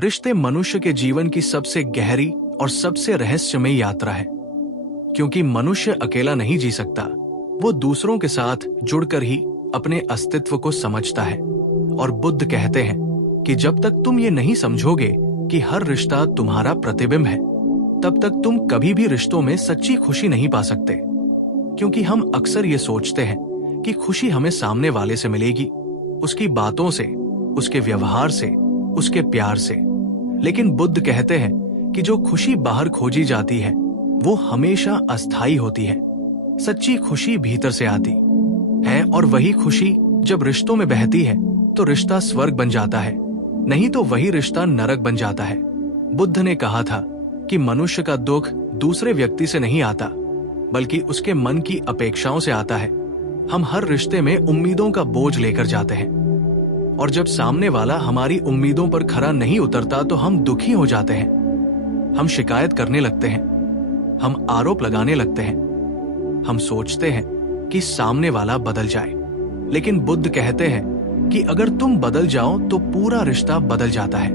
रिश्ते मनुष्य के जीवन की सबसे गहरी और सबसे रहस्यमय यात्रा है, क्योंकि मनुष्य अकेला नहीं जी सकता। वो दूसरों के साथ जुड़कर ही अपने अस्तित्व को समझता है। और बुद्ध कहते हैं कि जब तक तुम ये नहीं समझोगे कि हर रिश्ता तुम्हारा प्रतिबिंब है, तब तक तुम कभी भी रिश्तों में सच्ची खुशी नहीं पा सकते। क्योंकि हम अक्सर ये सोचते हैं कि खुशी हमें सामने वाले से मिलेगी, उसकी बातों से, उसके व्यवहार से, उसके प्यार से। लेकिन बुद्ध कहते हैं कि जो खुशी बाहर खोजी जाती है वो हमेशा अस्थायी होती है। सच्ची खुशी भीतर से आती है, और वही खुशी जब रिश्तों में बहती है तो रिश्ता स्वर्ग बन जाता है, नहीं तो वही रिश्ता नरक बन जाता है। बुद्ध ने कहा था कि मनुष्य का दुख दूसरे व्यक्ति से नहीं आता, बल्कि उसके मन की अपेक्षाओं से आता है। हम हर रिश्ते में उम्मीदों का बोझ लेकर जाते हैं, और जब सामने वाला हमारी उम्मीदों पर खरा नहीं उतरता तो हम दुखी हो जाते हैं। हम शिकायत करने लगते हैं, हम आरोप लगाने लगते हैं, हम सोचते हैं कि सामने वाला बदल जाए। लेकिन बुद्ध कहते हैं कि अगर तुम बदल जाओ तो पूरा रिश्ता बदल जाता है,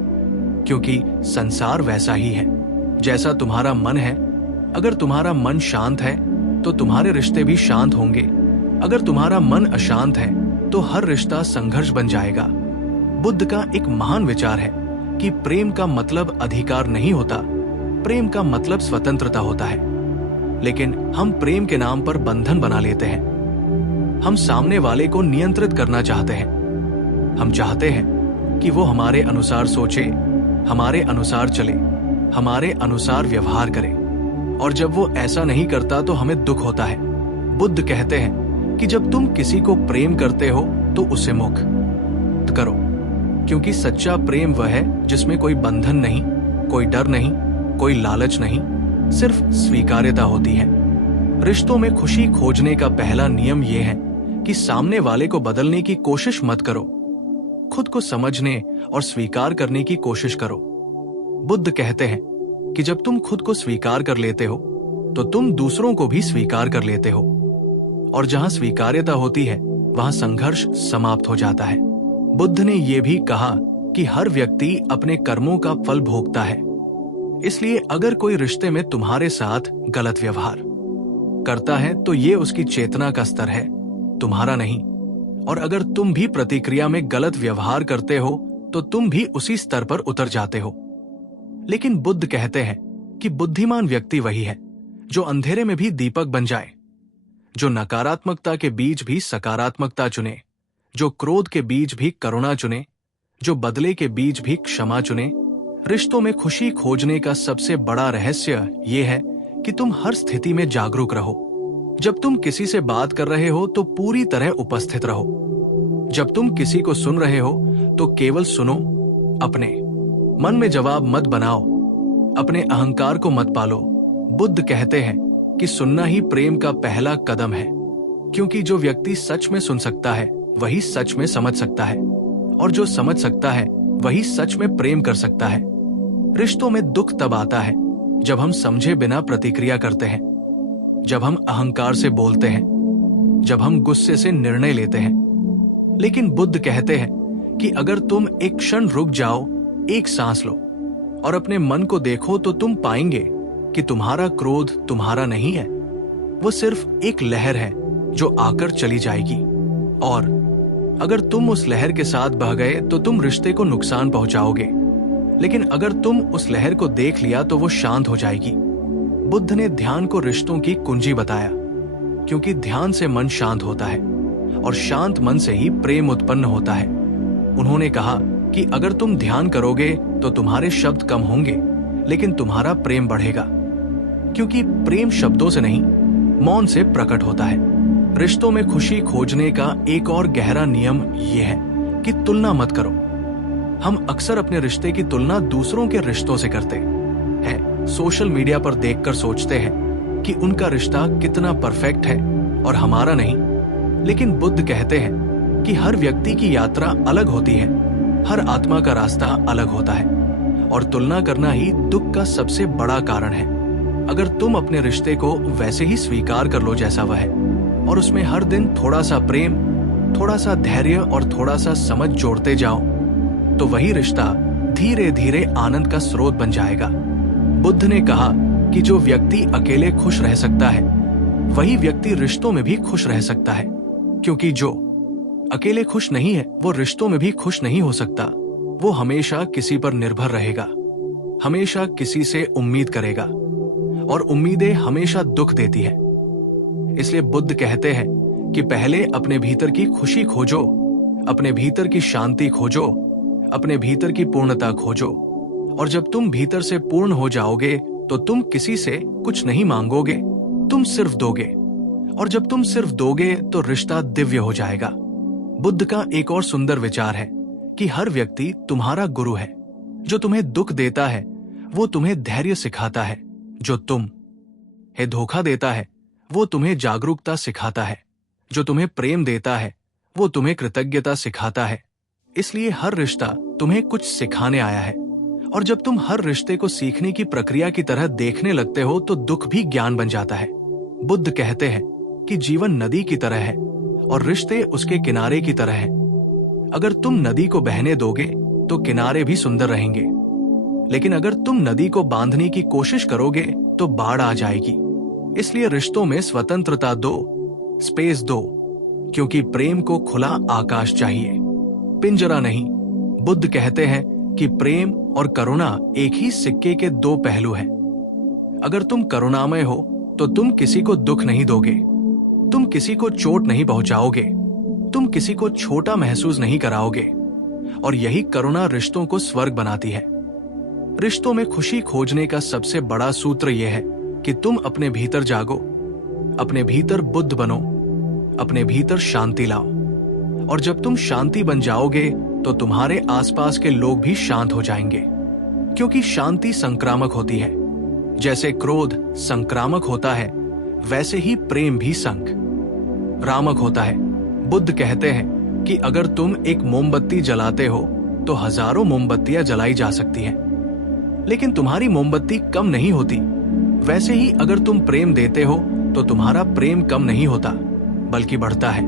क्योंकि संसार वैसा ही है जैसा तुम्हारा मन है। अगर तुम्हारा मन शांत है तो तुम्हारे रिश्ते भी शांत होंगे। अगर तुम्हारा मन अशांत है तो हर रिश्ता संघर्ष बन जाएगा। बुद्ध का एक महान विचार है कि प्रेम का मतलब अधिकार नहीं होता, प्रेम का मतलब स्वतंत्रता होता है। लेकिन हम प्रेम के नाम पर बंधन बना लेते हैं। हम सामने वाले को नियंत्रित करना चाहते हैं। हम चाहते हैं कि वो हमारे अनुसार सोचे, हमारे अनुसार चले, हमारे अनुसार व्यवहार करे, और जब वो ऐसा नहीं करता तो हमें दुख होता है। बुद्ध कहते हैं कि जब तुम किसी को प्रेम करते हो तो उसे मुक्त करो, क्योंकि सच्चा प्रेम वह है जिसमें कोई बंधन नहीं, कोई डर नहीं, कोई लालच नहीं, सिर्फ स्वीकार्यता होती है। रिश्तों में खुशी खोजने का पहला नियम यह है कि सामने वाले को बदलने की कोशिश मत करो, खुद को समझने और स्वीकार करने की कोशिश करो। बुद्ध कहते हैं कि जब तुम खुद को स्वीकार कर लेते हो तो तुम दूसरों को भी स्वीकार कर लेते हो, और जहां स्वीकार्यता होती है वहां संघर्ष समाप्त हो जाता है। बुद्ध ने यह भी कहा कि हर व्यक्ति अपने कर्मों का फल भोगता है। इसलिए अगर कोई रिश्ते में तुम्हारे साथ गलत व्यवहार करता है तो ये उसकी चेतना का स्तर है, तुम्हारा नहीं। और अगर तुम भी प्रतिक्रिया में गलत व्यवहार करते हो तो तुम भी उसी स्तर पर उतर जाते हो। लेकिन बुद्ध कहते हैं कि बुद्धिमान व्यक्ति वही है जो अंधेरे में भी दीपक बन जाए, जो नकारात्मकता के बीच भी सकारात्मकता चुने, जो क्रोध के बीच भी करुणा चुने, जो बदले के बीच भी क्षमा चुने। रिश्तों में खुशी खोजने का सबसे बड़ा रहस्य यह है कि तुम हर स्थिति में जागरूक रहो। जब तुम किसी से बात कर रहे हो तो पूरी तरह उपस्थित रहो। जब तुम किसी को सुन रहे हो तो केवल सुनो, अपने मन में जवाब मत बनाओ, अपने अहंकार को मत पालो। बुद्ध कहते हैं कि सुनना ही प्रेम का पहला कदम है, क्योंकि जो व्यक्ति सच में सुन सकता है वही सच में समझ सकता है, और जो समझ सकता है वही सच में प्रेम कर सकता है। रिश्तों में दुख तब आता है जब हम समझे बिना प्रतिक्रिया करते हैं, जब हम अहंकार से बोलते हैं, जब हम गुस्से से निर्णय लेते हैं। लेकिन बुद्ध कहते हैं कि अगर तुम एक क्षण रुक जाओ, एक सांस लो और अपने मन को देखो तो तुम पाएंगे कि तुम्हारा क्रोध तुम्हारा नहीं है, वो सिर्फ एक लहर है जो आकर चली जाएगी। और अगर तुम उस लहर के साथ बह गए तो तुम रिश्ते को नुकसान पहुंचाओगे, लेकिन अगर तुम उस लहर को देख लिया तो वो शांत हो जाएगी। बुद्ध ने ध्यान को रिश्तों की कुंजी बताया, क्योंकि ध्यान से मन शांत होता है और शांत मन से ही प्रेम उत्पन्न होता है। उन्होंने कहा कि अगर तुम ध्यान करोगे तो तुम्हारे शब्द कम होंगे, लेकिन तुम्हारा प्रेम बढ़ेगा, क्योंकि प्रेम शब्दों से नहीं, मौन से प्रकट होता है। रिश्तों में खुशी खोजने का एक और गहरा नियम यह है कि तुलना मत करो। हम अक्सर अपने रिश्ते की तुलना दूसरों के रिश्तों से करते हैं। सोशल मीडिया पर देखकर सोचते हैं कि उनका रिश्ता कितना परफेक्ट है और हमारा नहीं। लेकिन बुद्ध कहते हैं कि हर व्यक्ति की यात्रा अलग होती है, हर आत्मा का रास्ता अलग होता है, और तुलना करना ही दुख का सबसे बड़ा कारण है। अगर तुम अपने रिश्ते को वैसे ही स्वीकार कर लो जैसा वह है, और उसमें हर दिन थोड़ा सा प्रेम, थोड़ा सा धैर्य और थोड़ा सा समझ जोड़ते जाओ, तो वही रिश्ता धीरे धीरे आनंद का स्रोत बन जाएगा। बुद्ध ने कहा कि जो व्यक्ति अकेले खुश रह सकता है वही व्यक्ति रिश्तों में भी खुश रह सकता है, क्योंकि जो अकेले खुश नहीं है वो रिश्तों में भी खुश नहीं हो सकता। वो हमेशा किसी पर निर्भर रहेगा, हमेशा किसी से उम्मीद करेगा, और उम्मीदें हमेशा दुख देती है। इसलिए बुद्ध कहते हैं कि पहले अपने भीतर की खुशी खोजो, अपने भीतर की शांति खोजो, अपने भीतर की पूर्णता खोजो, और जब तुम भीतर से पूर्ण हो जाओगे तो तुम किसी से कुछ नहीं मांगोगे, तुम सिर्फ दोगे, और जब तुम सिर्फ दोगे तो रिश्ता दिव्य हो जाएगा। बुद्ध का एक और सुंदर विचार है कि हर व्यक्ति तुम्हारा गुरु है। जो तुम्हें दुख देता है वो तुम्हें धैर्य सिखाता है, जो तुम्हें धोखा देता है वो तुम्हें जागरूकता सिखाता है, जो तुम्हें प्रेम देता है वो तुम्हें कृतज्ञता सिखाता है। इसलिए हर रिश्ता तुम्हें कुछ सिखाने आया है, और जब तुम हर रिश्ते को सीखने की प्रक्रिया की तरह देखने लगते हो तो दुख भी ज्ञान बन जाता है। बुद्ध कहते हैं कि जीवन नदी की तरह है और रिश्ते उसके किनारे की तरह हैं। अगर तुम नदी को बहने दोगे तो किनारे भी सुंदर रहेंगे, लेकिन अगर तुम नदी को बांधने की कोशिश करोगे तो बाढ़ आ जाएगी। इसलिए रिश्तों में स्वतंत्रता दो, स्पेस दो, क्योंकि प्रेम को खुला आकाश चाहिए, पिंजरा नहीं। बुद्ध कहते हैं कि प्रेम और करुणा एक ही सिक्के के दो पहलू हैं। अगर तुम करुणामय हो तो तुम किसी को दुख नहीं दोगे, तुम किसी को चोट नहीं पहुंचाओगे, तुम किसी को छोटा महसूस नहीं कराओगे, और यही करुणा रिश्तों को स्वर्ग बनाती है। रिश्तों में खुशी खोजने का सबसे बड़ा सूत्र यह है कि तुम अपने भीतर जागो, अपने भीतर बुद्ध बनो, अपने भीतर शांति लाओ, और जब तुम शांति बन जाओगे तो तुम्हारे आसपास के लोग भी शांत हो जाएंगे, क्योंकि शांति संक्रामक होती है। जैसे क्रोध संक्रामक होता है वैसे ही प्रेम भी संक्रामक होता है। बुद्ध कहते हैं कि अगर तुम एक मोमबत्ती जलाते हो तो हजारों मोमबत्तियां जलाई जा सकती हैं, लेकिन तुम्हारी मोमबत्ती कम नहीं होती। वैसे ही अगर तुम प्रेम देते हो तो तुम्हारा प्रेम कम नहीं होता बल्कि बढ़ता है।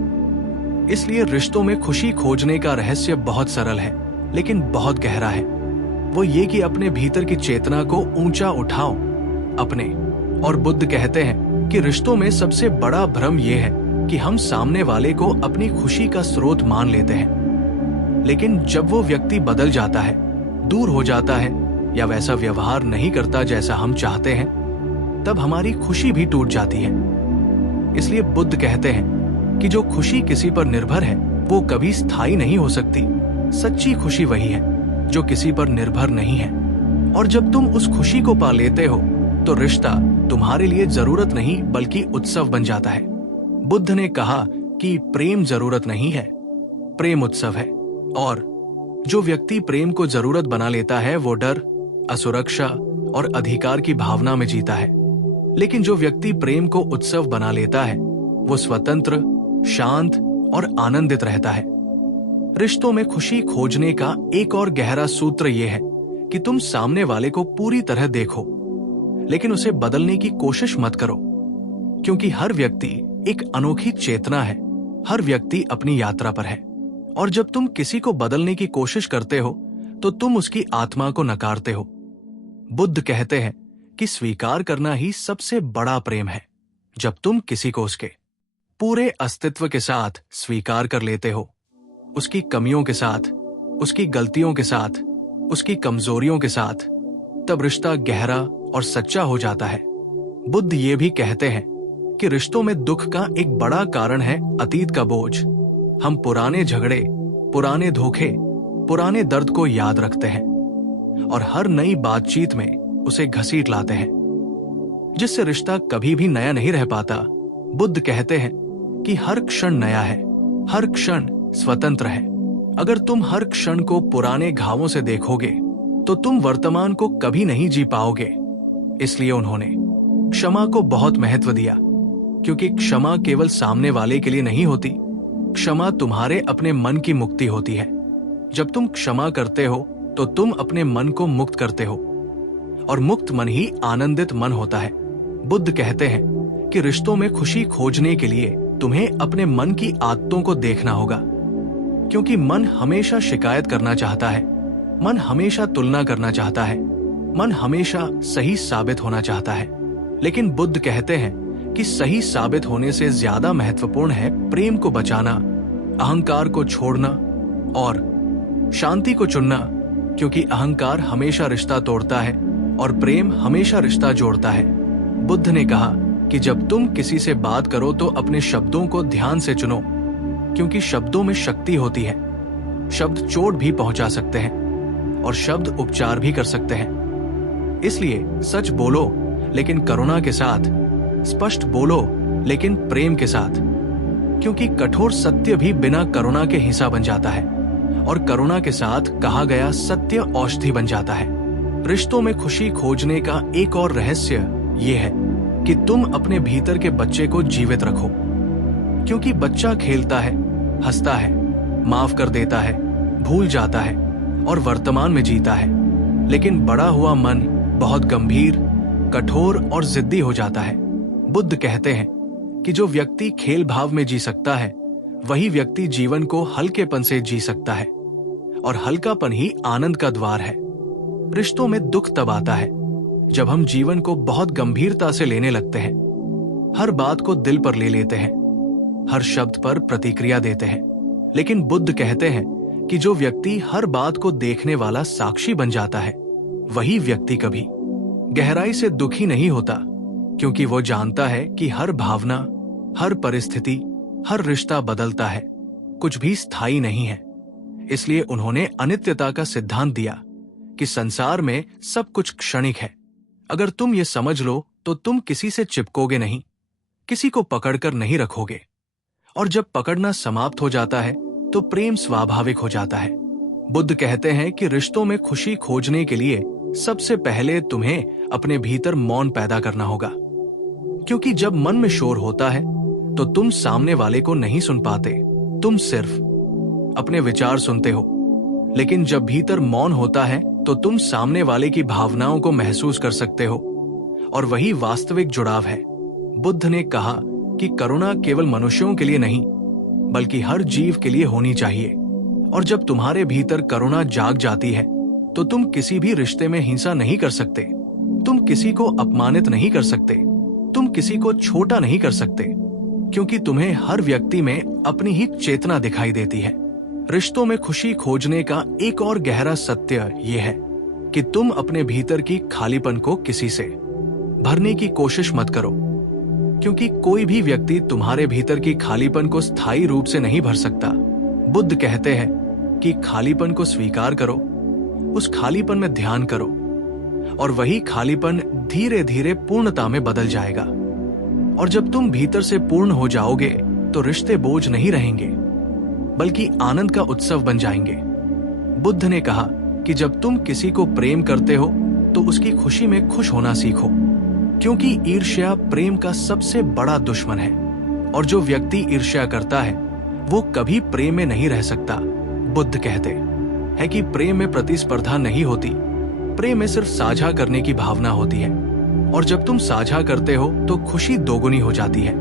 इसलिए रिश्तों में खुशी खोजने का रहस्य बहुत सरल है लेकिन बहुत गहरा है। वो ये कि अपने भीतर की चेतना को ऊंचा उठाओ अपने। और बुद्ध कहते हैं कि रिश्तों में सबसे बड़ा भ्रम यह है कि हम सामने वाले को अपनी खुशी का स्रोत मान लेते हैं, लेकिन जब वो व्यक्ति बदल जाता है, दूर हो जाता है या वैसा व्यवहार नहीं करता जैसा हम चाहते हैं, तब हमारी खुशी भी टूट जाती है। इसलिए बुद्ध कहते हैं कि जो खुशी किसी पर निर्भर है वो कभी स्थायी नहीं हो सकती। सच्ची खुशी वही है जो किसी पर निर्भर नहीं है, और जब तुम उस खुशी को पा लेते हो तो रिश्ता तुम्हारे लिए जरूरत नहीं बल्कि उत्सव बन जाता है। बुद्ध ने कहा कि प्रेम जरूरत नहीं है, प्रेम उत्सव है, और जो व्यक्ति प्रेम को जरूरत बना लेता है वो डर, असुरक्षा और अधिकार की भावना में जीता है, लेकिन जो व्यक्ति प्रेम को उत्सव बना लेता है वो स्वतंत्र, शांत और आनंदित रहता है। रिश्तों में खुशी खोजने का एक और गहरा सूत्र यह है कि तुम सामने वाले को पूरी तरह देखो, लेकिन उसे बदलने की कोशिश मत करो, क्योंकि हर व्यक्ति एक अनोखी चेतना है, हर व्यक्ति अपनी यात्रा पर है, और जब तुम किसी को बदलने की कोशिश करते हो तो तुम उसकी आत्मा को नकारते हो। बुद्ध कहते हैं कि स्वीकार करना ही सबसे बड़ा प्रेम है। जब तुम किसी को उसके पूरे अस्तित्व के साथ स्वीकार कर लेते हो, उसकी कमियों के साथ, उसकी गलतियों के साथ, उसकी कमजोरियों के साथ, तब रिश्ता गहरा और सच्चा हो जाता है। बुद्ध ये भी कहते हैं कि रिश्तों में दुख का एक बड़ा कारण है अतीत का बोझ। हम पुराने झगड़े, पुराने धोखे, पुराने दर्द को याद रखते हैं और हर नई बातचीत में उसे घसीट लाते हैं, जिससे रिश्ता कभी भी नया नहीं रह पाता। बुद्ध कहते हैं कि हर क्षण नया है, हर क्षण स्वतंत्र है। अगर तुम हर क्षण को पुराने घावों से देखोगे तो तुम वर्तमान को कभी नहीं जी पाओगे। इसलिए उन्होंने क्षमा को बहुत महत्व दिया, क्योंकि क्षमा केवल सामने वाले के लिए नहीं होती, क्षमा तुम्हारे अपने मन की मुक्ति होती है। जब तुम क्षमा करते हो तो तुम अपने मन को मुक्त करते हो, और मुक्त मन ही आनंदित मन होता है। बुद्ध कहते हैं कि रिश्तों में खुशी खोजने के लिए तुम्हें अपने मन की आदतों को देखना होगा, क्योंकि मन हमेशा शिकायत करना चाहता है, मन हमेशा तुलना करना चाहता है, मन हमेशा सही साबित होना चाहता है। लेकिन बुद्ध कहते हैं कि सही साबित होने से ज्यादा महत्वपूर्ण है प्रेम को बचाना, अहंकार को छोड़ना और शांति को चुनना, क्योंकि अहंकार हमेशा रिश्ता तोड़ता है और प्रेम हमेशा रिश्ता जोड़ता है। बुद्ध ने कहा कि जब तुम किसी से बात करो तो अपने शब्दों को ध्यान से चुनो, क्योंकि शब्दों में शक्ति होती है। शब्द चोट भी पहुंचा सकते हैं और शब्द उपचार भी कर सकते हैं। इसलिए सच बोलो लेकिन करुणा के साथ, स्पष्ट बोलो लेकिन प्रेम के साथ, क्योंकि कठोर सत्य भी बिना करुणा के हिंसा बन जाता है और करुणा के साथ कहा गया सत्य औषधि बन जाता है। रिश्तों में खुशी खोजने का एक और रहस्य ये है कि तुम अपने भीतर के बच्चे को जीवित रखो, क्योंकि बच्चा खेलता है, हंसता है, माफ कर देता है, भूल जाता है और वर्तमान में जीता है। लेकिन बड़ा हुआ मन बहुत गंभीर, कठोर और जिद्दी हो जाता है। बुद्ध कहते हैं कि जो व्यक्ति खेल भाव में जी सकता है वही व्यक्ति जीवन को हल्केपन से जी सकता है, और हल्कापन ही आनंद का द्वार है। रिश्तों में दुख तब आता है जब हम जीवन को बहुत गंभीरता से लेने लगते हैं, हर बात को दिल पर ले लेते हैं, हर शब्द पर प्रतिक्रिया देते हैं। लेकिन बुद्ध कहते हैं कि जो व्यक्ति हर बात को देखने वाला साक्षी बन जाता है वही व्यक्ति कभी गहराई से दुखी नहीं होता, क्योंकि वो जानता है कि हर भावना, हर परिस्थिति, हर रिश्ता बदलता है, कुछ भी स्थायी नहीं है। इसलिए उन्होंने अनित्यता का सिद्धांत दिया कि संसार में सब कुछ क्षणिक है। अगर तुम ये समझ लो तो तुम किसी से चिपकोगे नहीं, किसी को पकड़कर नहीं रखोगे, और जब पकड़ना समाप्त हो जाता है तो प्रेम स्वाभाविक हो जाता है। बुद्ध कहते हैं कि रिश्तों में खुशी खोजने के लिए सबसे पहले तुम्हें अपने भीतर मौन पैदा करना होगा, क्योंकि जब मन में शोर होता है तो तुम सामने वाले को नहीं सुन पाते, तुम सिर्फ अपने विचार सुनते हो। लेकिन जब भीतर मौन होता है तो तुम सामने वाले की भावनाओं को महसूस कर सकते हो, और वही वास्तविक जुड़ाव है। बुद्ध ने कहा कि करुणा केवल मनुष्यों के लिए नहीं बल्कि हर जीव के लिए होनी चाहिए, और जब तुम्हारे भीतर करुणा जाग जाती है तो तुम किसी भी रिश्ते में हिंसा नहीं कर सकते, तुम किसी को अपमानित नहीं कर सकते, तुम किसी को छोटा नहीं कर सकते, क्योंकि तुम्हें हर व्यक्ति में अपनी ही चेतना दिखाई देती है। रिश्तों में खुशी खोजने का एक और गहरा सत्य यह है कि तुम अपने भीतर की खालीपन को किसी से भरने की कोशिश मत करो, क्योंकि कोई भी व्यक्ति तुम्हारे भीतर की खालीपन को स्थायी रूप से नहीं भर सकता। बुद्ध कहते हैं कि खालीपन को स्वीकार करो, उस खालीपन में ध्यान करो, और वही खालीपन धीरे धीरे पूर्णता में बदल जाएगा। और जब तुम भीतर से पूर्ण हो जाओगे तो रिश्ते बोझ नहीं रहेंगे बल्कि आनंद का उत्सव बन जाएंगे। बुद्ध ने कहा कि जब तुम किसी को प्रेम करते हो तो उसकी खुशी में खुश होना सीखो, क्योंकि ईर्ष्या प्रेम का सबसे बड़ा दुश्मन है, और जो व्यक्ति ईर्ष्या करता है वो कभी प्रेम में नहीं रह सकता। बुद्ध कहते हैं कि प्रेम में प्रतिस्पर्धा नहीं होती, प्रेम में सिर्फ साझा करने की भावना होती है, और जब तुम साझा करते हो तो खुशी दोगुनी हो जाती है।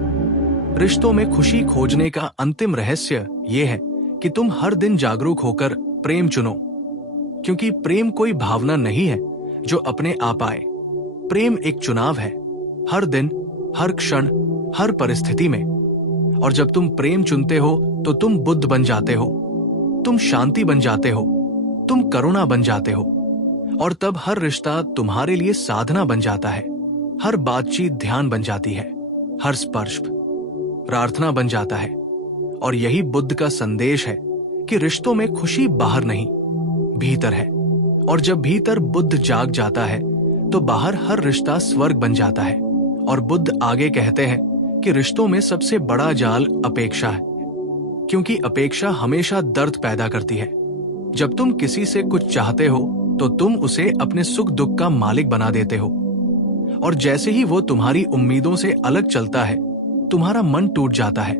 रिश्तों में खुशी खोजने का अंतिम रहस्य ये है कि तुम हर दिन जागरूक होकर प्रेम चुनो, क्योंकि प्रेम कोई भावना नहीं है जो अपने आप आए। प्रेम एक चुनाव है, हर दिन, हर क्षण, हर परिस्थिति में। और जब तुम प्रेम चुनते हो तो तुम बुद्ध बन जाते हो, तुम शांति बन जाते हो, तुम करुणा बन जाते हो, और तब हर रिश्ता तुम्हारे लिए साधना बन जाता है, हर बातचीत ध्यान बन जाती है, हर स्पर्श प्रार्थना बन जाता है। और यही बुद्ध का संदेश है कि रिश्तों में खुशी बाहर नहीं, भीतर है, और जब भीतर बुद्ध जाग जाता है तो बाहर हर रिश्ता स्वर्ग बन जाता है। और बुद्ध आगे कहते हैं कि रिश्तों में सबसे बड़ा जाल अपेक्षा है, क्योंकि अपेक्षा हमेशा दर्द पैदा करती है। जब तुम किसी से कुछ चाहते हो तो तुम उसे अपने सुख दुख का मालिक बना देते हो, और जैसे ही वो तुम्हारी उम्मीदों से अलग चलता है तुम्हारा मन टूट जाता है।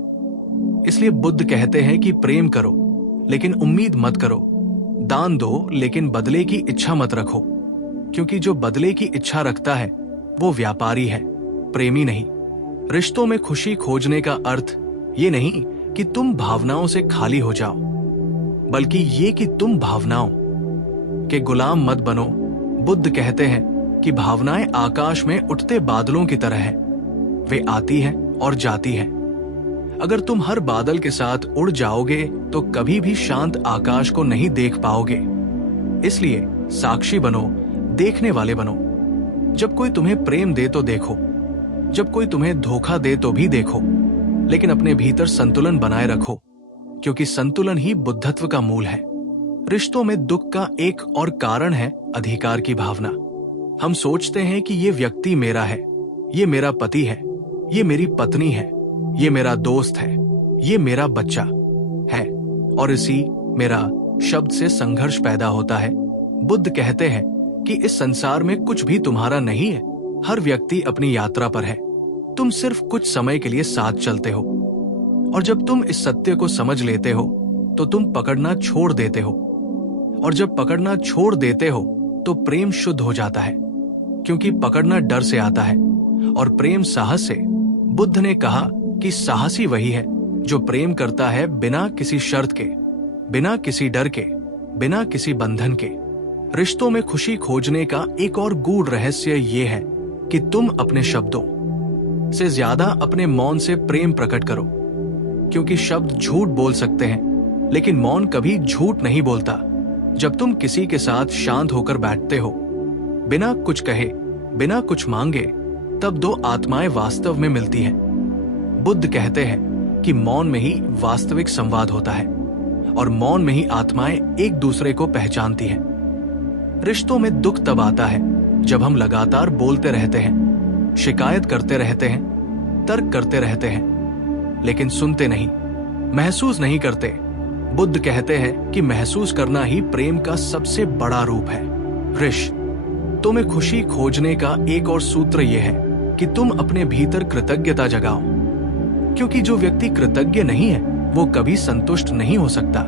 इसलिए बुद्ध कहते हैं कि प्रेम करो लेकिन उम्मीद मत करो, दान दो लेकिन बदले की इच्छा मत रखो, क्योंकि जो बदले की इच्छा रखता है वो व्यापारी है, प्रेमी नहीं। रिश्तों में खुशी खोजने का अर्थ ये नहीं कि तुम भावनाओं से खाली हो जाओ, बल्कि ये कि तुम भावनाओं के गुलाम मत बनो। बुद्ध कहते हैं कि भावनाएं आकाश में उठते बादलों की तरह है, वे आती हैं और जाती हैं। अगर तुम हर बादल के साथ उड़ जाओगे तो कभी भी शांत आकाश को नहीं देख पाओगे। इसलिए साक्षी बनो, देखने वाले बनो। जब कोई तुम्हें प्रेम दे तो देखो, जब कोई तुम्हें धोखा दे तो भी देखो, लेकिन अपने भीतर संतुलन बनाए रखो, क्योंकि संतुलन ही बुद्धत्व का मूल है। रिश्तों में दुख का एक और कारण है अधिकार की भावना। हम सोचते हैं कि ये व्यक्ति मेरा है, ये मेरा पति है, ये मेरी पत्नी है, ये मेरा दोस्त है, ये मेरा बच्चा है, और इसी मेरा शब्द से संघर्ष पैदा होता है। बुद्ध कहते हैं कि इस संसार में कुछ भी तुम्हारा नहीं है। हर व्यक्ति अपनी यात्रा पर है, तुम सिर्फ कुछ समय के लिए साथ चलते हो। और जब तुम इस सत्य को समझ लेते हो तो तुम पकड़ना छोड़ देते हो, और जब पकड़ना छोड़ देते हो तो प्रेम शुद्ध हो जाता है, क्योंकि पकड़ना डर से आता है और प्रेम साहस से। बुद्ध ने कहा कि साहसी वही है जो प्रेम करता है बिना किसी शर्त के, बिना किसी डर के, बिना किसी बंधन के। रिश्तों में खुशी खोजने का एक और गूढ़ रहस्य ये है कि तुम अपने शब्दों से ज्यादा अपने मौन से प्रेम प्रकट करो, क्योंकि शब्द झूठ बोल सकते हैं, लेकिन मौन कभी झूठ नहीं बोलता। जब तुम किसी के साथ शांत होकर बैठते हो, बिना कुछ कहे, बिना कुछ मांगे, तब दो आत्माएं वास्तव में मिलती हैं। बुद्ध कहते हैं कि मौन में ही वास्तविक संवाद होता है, और मौन में ही आत्माएं एक दूसरे को पहचानती हैं। रिश्तों में दुख तब आता है जब हम लगातार बोलते रहते हैं, शिकायत करते रहते हैं, तर्क करते रहते हैं, लेकिन सुनते नहीं, महसूस नहीं करते। बुद्ध कहते हैं कि महसूस करना ही प्रेम का सबसे बड़ा रूप है। रिश्तों में खुशी खोजने का एक और सूत्र यह है कि तुम अपने भीतर कृतज्ञता जगाओ, क्योंकि जो व्यक्ति कृतज्ञ नहीं है वो कभी संतुष्ट नहीं हो सकता।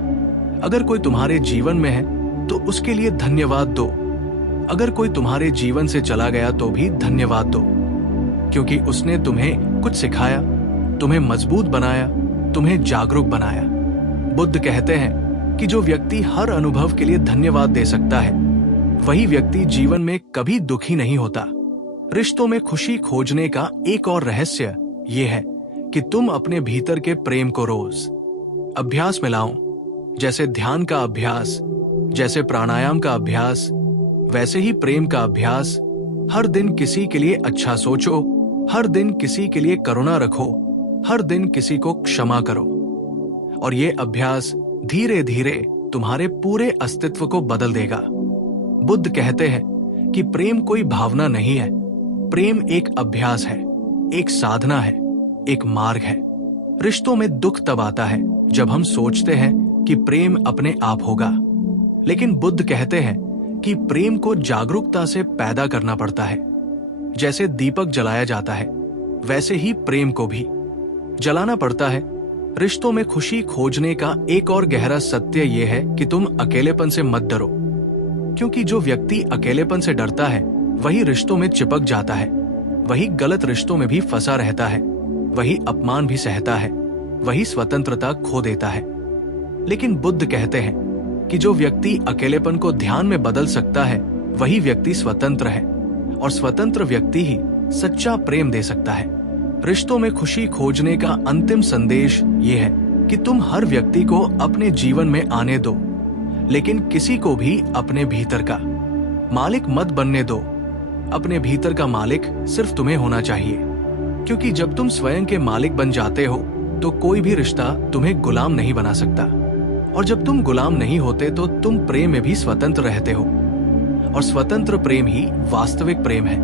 अगर कोई तुम्हारे जीवन में है तो उसके लिए धन्यवाद दो। अगर कोई तुम्हारे जीवन से चला गया तो भी धन्यवाद दो, क्योंकि उसने तुम्हें कुछ सिखाया, तुम्हें मजबूत बनाया, तुम्हें जागरूक बनाया। बुद्ध कहते हैं कि जो व्यक्ति हर अनुभव के लिए धन्यवाद दे सकता है, वही व्यक्ति जीवन में कभी दुखी नहीं होता। रिश्तों में खुशी खोजने का एक और रहस्य ये है कि तुम अपने भीतर के प्रेम को रोज अभ्यास में लाओ। जैसे ध्यान का अभ्यास, जैसे प्राणायाम का अभ्यास, वैसे ही प्रेम का अभ्यास। हर दिन किसी के लिए अच्छा सोचो, हर दिन किसी के लिए करुणा रखो, हर दिन किसी को क्षमा करो, और ये अभ्यास धीरे धीरे तुम्हारे पूरे अस्तित्व को बदल देगा। बुद्ध कहते हैं कि प्रेम कोई भावना नहीं है, प्रेम एक अभ्यास है, एक साधना है, एक मार्ग है। रिश्तों में दुख तब आता है जब हम सोचते हैं कि प्रेम अपने आप होगा, लेकिन बुद्ध कहते हैं कि प्रेम को जागरूकता से पैदा करना पड़ता है। जैसे दीपक जलाया जाता है, वैसे ही प्रेम को भी जलाना पड़ता है। रिश्तों में खुशी खोजने का एक और गहरा सत्य यह है कि तुम अकेलेपन से मत डरो, क्योंकि जो व्यक्ति अकेलेपन से डरता है वही रिश्तों में चिपक जाता है, वही गलत रिश्तों में भी फंसा रहता है, वही अपमान भी सहता है, वही स्वतंत्रता खो देता है। लेकिन बुद्ध कहते हैं कि जो व्यक्ति अकेलेपन को ध्यान में बदल सकता है, वही व्यक्ति स्वतंत्र है, और स्वतंत्र व्यक्ति ही सच्चा प्रेम दे सकता है। रिश्तों में खुशी खोजने का अंतिम संदेश ये है कि तुम हर व्यक्ति को अपने जीवन में आने दो, लेकिन किसी को भी अपने भीतर का मालिक मत बनने दो। अपने भीतर का मालिक सिर्फ तुम्हें होना चाहिए, क्योंकि जब तुम स्वयं के मालिक बन जाते हो तो कोई भी रिश्ता तुम्हें गुलाम नहीं बना सकता, और जब तुम गुलाम नहीं होते तो तुम प्रेम में भी स्वतंत्र रहते हो, और स्वतंत्र प्रेम ही वास्तविक प्रेम है।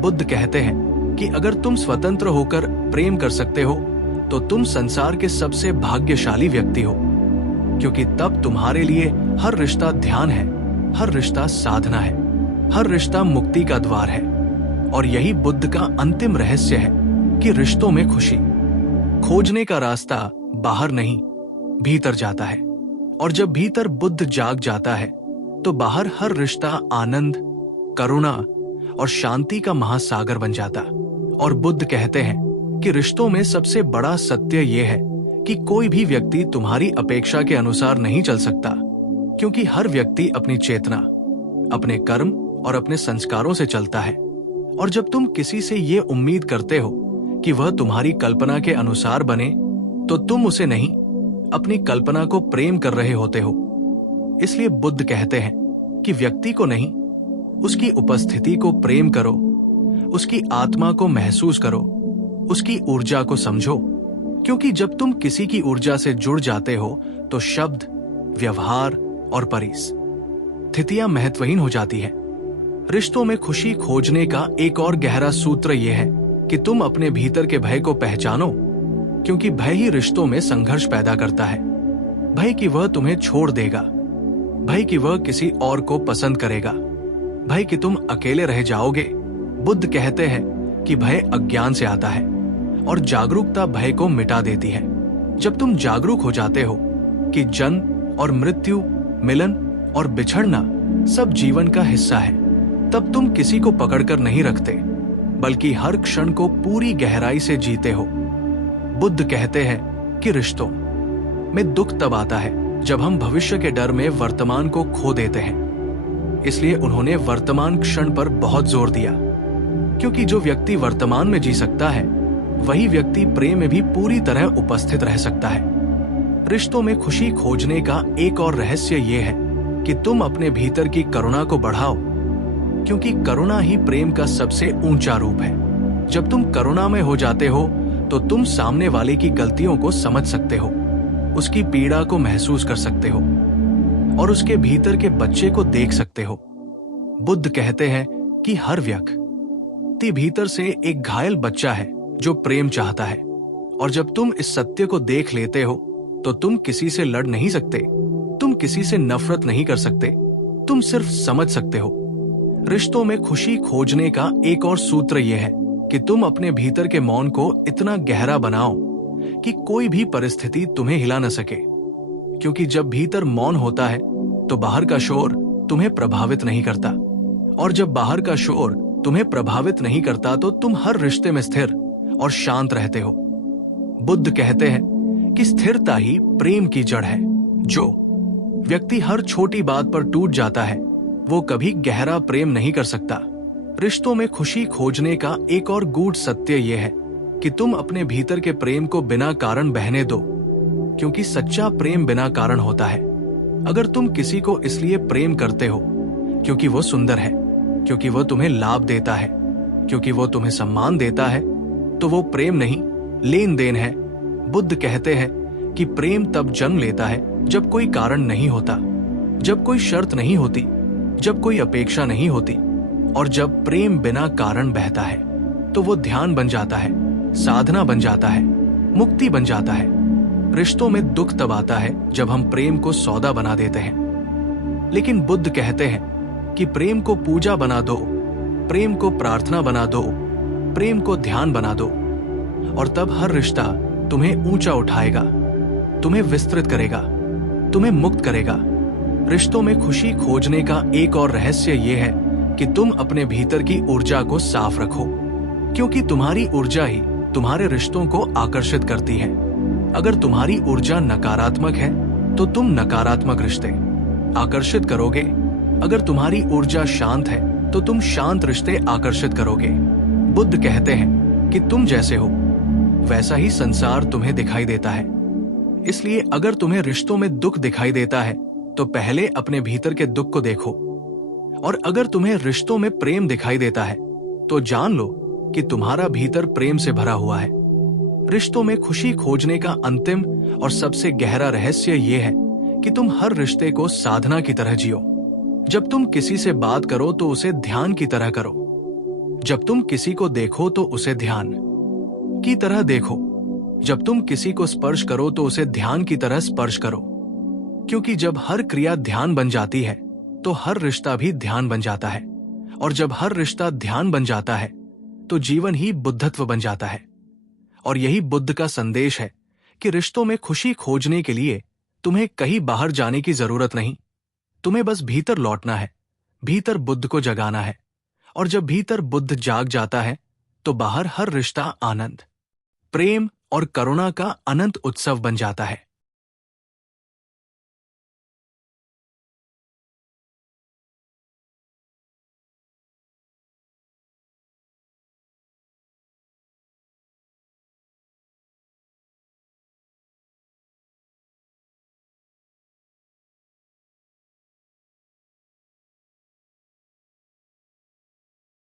बुद्ध कहते हैं कि अगर तुम स्वतंत्र होकर प्रेम कर सकते हो तो तुम संसार के सबसे भाग्यशाली व्यक्ति हो, क्योंकि तब तुम्हारे लिए हर रिश्ता ध्यान है, हर रिश्ता साधना है, हर रिश्ता मुक्ति का द्वार है। और यही बुद्ध का अंतिम रहस्य है कि रिश्तों में खुशी खोजने का रास्ता बाहर नहीं, भीतर जाता है, और जब भीतर बुद्ध जाग जाता है तो बाहर हर रिश्ता आनंद, करुणा और शांति का महासागर बन जाता। और बुद्ध कहते हैं कि रिश्तों में सबसे बड़ा सत्य यह है कि कोई भी व्यक्ति तुम्हारी अपेक्षा के अनुसार नहीं चल सकता, क्योंकि हर व्यक्ति अपनी चेतना, अपने कर्म और अपने संस्कारों से चलता है। और जब तुम किसी से ये उम्मीद करते हो कि वह तुम्हारी कल्पना के अनुसार बने, तो तुम उसे नहीं, अपनी कल्पना को प्रेम कर रहे होते हो। इसलिए बुद्ध कहते हैं कि व्यक्ति को नहीं, उसकी उपस्थिति को प्रेम करो, उसकी आत्मा को महसूस करो, उसकी ऊर्जा को समझो। क्योंकि जब तुम किसी की ऊर्जा से जुड़ जाते हो तो शब्द, व्यवहार और परिस्थितियां महत्वहीन हो जाती है। रिश्तों में खुशी खोजने का एक और गहरा सूत्र यह है कि तुम अपने भीतर के भय को पहचानो, क्योंकि भय ही रिश्तों में संघर्ष पैदा करता है। भय कि वह तुम्हें छोड़ देगा, भय कि वह किसी और को पसंद करेगा, भय कि तुम अकेले रह जाओगे। बुद्ध कहते हैं कि भय अज्ञान से आता है और जागरूकता भय को मिटा देती है। जब तुम जागरूक हो जाते हो कि जन्म और मृत्यु, मिलन और बिछड़ना सब जीवन का हिस्सा है, तब तुम किसी को पकड़कर नहीं रखते, बल्कि हर क्षण को पूरी गहराई से जीते हो। बुद्ध कहते हैं कि रिश्तों में दुख तब आता है जब हम भविष्य के डर में वर्तमान को खो देते हैं। इसलिए उन्होंने वर्तमान क्षण पर बहुत जोर दिया, क्योंकि जो व्यक्ति वर्तमान में जी सकता है, वही व्यक्ति प्रेम में भी पूरी तरह उपस्थित रह सकता है। रिश्तों में खुशी खोजने का एक और रहस्य यह है कि तुम अपने भीतर की करुणा को बढ़ाओ, क्योंकि करुणा ही प्रेम का सबसे ऊंचा रूप है। जब तुम करुणामय हो जाते हो तो तुम सामने वाले की गलतियों को समझ सकते हो, उसकी पीड़ा को महसूस कर सकते हो और उसके भीतर के बच्चे को देख सकते हो। बुद्ध कहते हैं कि हर व्यक्ति भीतर से एक घायल बच्चा है जो प्रेम चाहता है, और जब तुम इस सत्य को देख लेते हो तो तुम किसी से लड़ नहीं सकते, तुम किसी से नफरत नहीं कर सकते, तुम सिर्फ समझ सकते हो। रिश्तों में खुशी खोजने का एक और सूत्र यह है कि तुम अपने भीतर के मौन को इतना गहरा बनाओ कि कोई भी परिस्थिति तुम्हें हिला न सके। क्योंकि जब भीतर मौन होता है तो बाहर का शोर तुम्हें प्रभावित नहीं करता, और जब बाहर का शोर तुम्हें प्रभावित नहीं करता तो तुम हर रिश्ते में स्थिर और शांत रहते हो। बुद्ध कहते हैं कि स्थिरता ही प्रेम की जड़ है। जो व्यक्ति हर छोटी बात पर टूट जाता है, वो कभी गहरा प्रेम नहीं कर सकता। रिश्तों में खुशी खोजने का एक और गूढ़ सत्य यह है कि तुम अपने भीतर के प्रेम को बिना कारण बहने दो, क्योंकि सच्चा प्रेम बिना कारण होता है। अगर तुम किसी को इसलिए प्रेम करते हो क्योंकि वो सुंदर है, क्योंकि वो तुम्हें लाभ देता है, क्योंकि वो तुम्हें सम्मान देता है, तो वो प्रेम नहीं, लेन देन है। बुद्ध कहते हैं कि प्रेम तब जन्म लेता है जब कोई कारण नहीं होता, जब कोई शर्त नहीं होती, जब कोई अपेक्षा नहीं होती, और जब प्रेम बिना कारण बहता है तो वो ध्यान बन जाता है, साधना बन जाता है, मुक्ति बन जाता है। रिश्तों में दुख तब आता है जब हम प्रेम को सौदा बना देते हैं। लेकिन बुद्ध कहते हैं कि प्रेम को पूजा बना दो, प्रेम को प्रार्थना बना दो, प्रेम को ध्यान बना दो, और तब हर रिश्ता तुम्हें ऊंचा उठाएगा, तुम्हें विस्तृत करेगा, तुम्हें मुक्त करेगा। रिश्तों में खुशी खोजने का एक और रहस्य यह है कि तुम अपने भीतर की ऊर्जा को साफ रखो, क्योंकि तुम्हारी ऊर्जा ही तुम्हारे रिश्तों को आकर्षित करती है। अगर तुम्हारी ऊर्जा नकारात्मक है तो तुम नकारात्मक रिश्ते आकर्षित करोगे। अगर तुम्हारी ऊर्जा शांत है तो तुम शांत रिश्ते आकर्षित करोगे। बुद्ध कहते हैं कि तुम जैसे हो वैसा ही संसार तुम्हें दिखाई देता है। इसलिए अगर तुम्हें रिश्तों में दुख दिखाई देता है तो पहले अपने भीतर के दुख को देखो, और अगर तुम्हें रिश्तों में प्रेम दिखाई देता है तो जान लो कि तुम्हारा भीतर प्रेम से भरा हुआ है। रिश्तों में खुशी खोजने का अंतिम और सबसे गहरा रहस्य यह है कि तुम हर रिश्ते को साधना की तरह जियो। जब तुम किसी से बात करो तो उसे ध्यान की तरह करो, जब तुम किसी को देखो तो उसे ध्यान की तरह देखो, जब तुम किसी को स्पर्श करो तो उसे ध्यान की तरह स्पर्श करो। क्योंकि जब हर क्रिया ध्यान बन जाती है तो हर रिश्ता भी ध्यान बन जाता है, और जब हर रिश्ता ध्यान बन जाता है तो जीवन ही बुद्धत्व बन जाता है। और यही बुद्ध का संदेश है कि रिश्तों में खुशी खोजने के लिए तुम्हें कहीं बाहर जाने की जरूरत नहीं, तुम्हें बस भीतर लौटना है, भीतर बुद्ध को जगाना है। और जब भीतर बुद्ध जाग जाता है तो बाहर हर रिश्ता आनंद, प्रेम और करुणा का अनंत उत्सव बन जाता है।